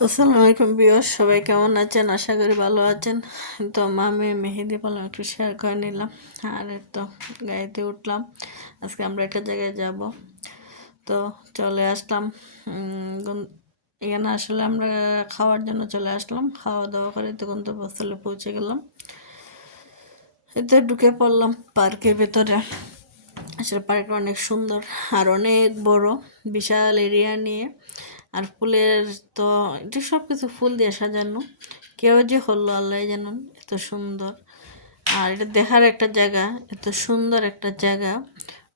আসসালামু আলাইকুম ভিউয়ার্স, সবাই কেমন আছেন? আশা করি ভালো আছেন। তো আমি মেহেদি বললাম একটু শেয়ার করে নিলাম। আর তো গাড়িতে উঠলাম, আজকে আমরা একটা জায়গায় যাব। তো চলে আসলাম এখানে। আসলে আমরা খাওয়ার জন্য চলে আসলাম, খাওয়া দাওয়া করে তো গন্তব্যস্থলে পৌঁছে গেলাম। এতে ঢুকে পড়লাম পার্কের ভেতরে। আসলে পার্কটা অনেক সুন্দর আর অনেক বড়, বিশাল এরিয়া নিয়ে। আর ফুলের তো এটা সব কিছু ফুল দিয়ে সাজানো। কেউ যে হলো আল্লাহ জানুন, এত সুন্দর। আর এটা দেখার একটা জায়গা, এত সুন্দর একটা জায়গা,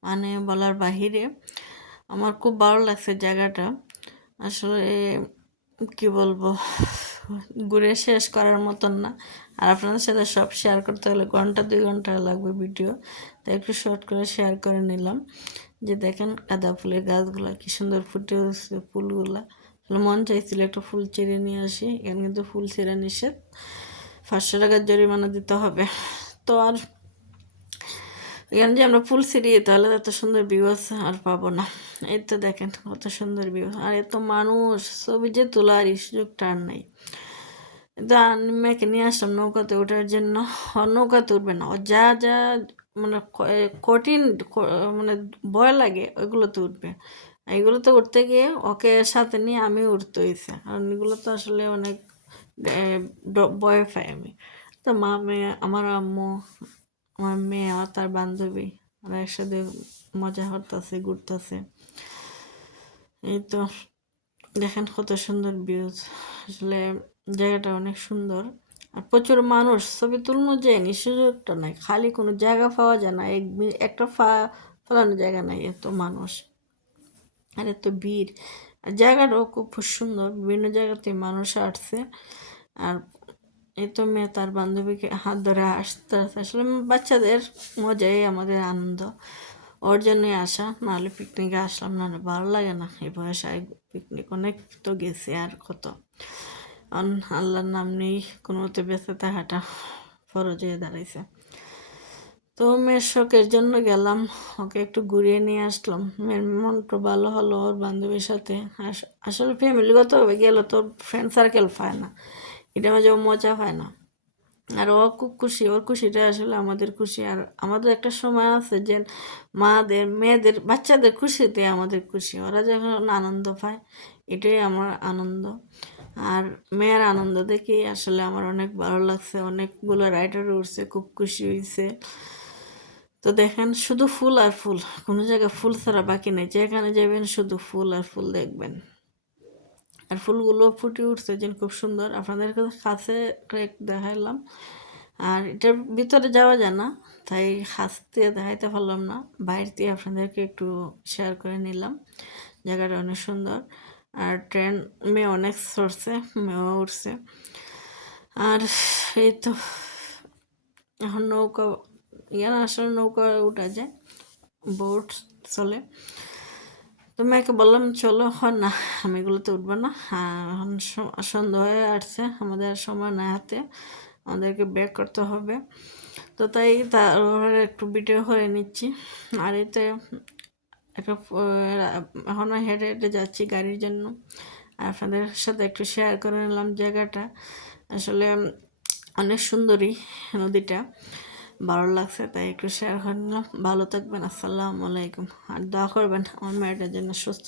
মানে বলার বাহিরে। আমার খুব ভালো লাগছে জায়গাটা। আসলে কি বলবো, ঘুরে শেষ করার মতন না। আর আপনাদের সাথে সব শেয়ার করতে হলে ঘন্টা 2 ঘন্টা লাগবে ভিডিও, তো একটু শর্ট করে শেয়ার করে নিলাম। যে দেখেন গাঁদা ফুলের গাছগুলা কি সুন্দর ফুটে উঠছে, ফুলগুলা। মন চাইছিল একটা ফুল ছিঁড়ে নিয়ে আসি, এখানে কিন্তু ফুল ছিঁড়া নিষেধ, 500 টাকার জরিমানা দিতে হবে। তো আর এখানে যে আমরা ফুল ছিঁড়ি তাহলে এত সুন্দর ভিউ আছে আর পাবো না। এই তো দেখেন কত সুন্দর ভিউ, আর এত মানুষ, ছবি যে তোলার সুযোগটা আর নাই। তো মেয়েকে নিয়ে আসলাম নৌকাতে ওঠার জন্য। নৌকাতে উঠবে না, ও যা যা মানে কঠিন, মানে ভয় লাগে ওইগুলোতে উঠবে। এইগুলোতে উঠতে গিয়ে ওকে সাথে নিয়ে আমি উঠতে হয়েছে, কারণ এগুলো তো আসলে অনেক ভয় পাই আমি। তো মা, মেয়ে, আমার আম্মু, আমার মেয়ে আর তার বান্ধবী, ওরা একসাথে মজা করতেছে, ঘুরতেছে। এই তো দেখেন কত সুন্দর ভিউজ। আসলে জায়গাটা অনেক সুন্দর, আর প্রচুর মানুষ। ছবি তুলনো যায়নি, সুযোগটা নাই, খালি কোনো জায়গা পাওয়া যায় না, একটা ফেলানো জায়গা নাই, এত মানুষ আর এত ভিড়। আর জায়গাটাও খুব সুন্দর, বিভিন্ন জায়গাতে মানুষ আসছে। আর এই তো মেয়ে তার বান্ধবীকে হাত ধরে আসতে আসতে, আসলে বাচ্চাদের মজাই আমাদের আনন্দ, ওর জন্যই আসা। নাহলে পিকনিকে আসলাম না, ভালো লাগে না এই বয়সে। পিকনিক অনেক তো গেছি, আর কত। আল্লাহর নাম নেই, কোনো মতে বেঁচে থাকাটা ফরজ হয়ে দাঁড়াইছে। তো মেয়ের শখের জন্য গেলাম, ওকে একটু ঘুরিয়ে নিয়ে আসলাম। মেয়ের মনটা ভালো হলো ওর বান্ধবীর সাথে। আসলে ফ্যামিলিগতভাবে গেলে তোর ফ্রেন্ড সার্কেল পায় না, এটা মাঝে মজা পায় না। আর ও খুব খুশি, ওর খুশিটা আসলে আমাদের খুশি। আর আমাদের একটা সময় আছে যে মাদের, মেয়েদের, বাচ্চাদের খুশিতে আমাদের খুশি, ওরা যখন আনন্দ পায় এটাই আমার আনন্দ। আর মেয়ের আনন্দ দেখে আসলে আমার অনেক ভালো লাগছে। অনেকগুলো রাইডার উঠছে, খুব খুশি হয়েছে। তো দেখেন শুধু ফুল আর ফুল, কোনো জায়গায় ফুল ছাড়া বাকি নেই, যেখানে যাবেন শুধু ফুল আর ফুল দেখবেন। আর ফুলগুলো ফুটে উঠছে যে খুব সুন্দর, আপনাদের কাছে দেখাইলাম। আর এটার ভিতরে যাওয়া যায় না, তাই কাছ দিয়ে দেখাইতে পারলাম না, বাইরে দিয়ে আপনাদেরকে একটু শেয়ার করে নিলাম। জায়গাটা অনেক সুন্দর। আর ট্রেন, মেয়ে অনেক চড়ছে, মেয়েও উঠছে। আর এই তো এখন নৌকা, ইয়ার আসলে নৌকা উঠা যায়, বোট চলে। তো মেয়েকে বললাম চলো, না আমি এগুলোতে উঠবো না, এখন সন্ধ্যা হয়ে আসছে, আমাদের আর সময় না হাতে, আমাদেরকে ব্যাক করতে হবে। তো তাই তার একটু ভিডিও করে নিচ্ছি। আর এতে একটা এখন হেঁটে হেঁটে যাচ্ছি গাড়ির জন্য, আর আপনাদের সাথে একটু শেয়ার করে নিলাম জায়গাটা। আসলে অনেক সুন্দরী নদীটা, ভালো লাগছে তাই একটু শেয়ার করে নিলাম। ভালো থাকবেন, আসসালামু আলাইকুম। আর দোয়া করবেন আমার মেয়েটার জন্য সুস্থ।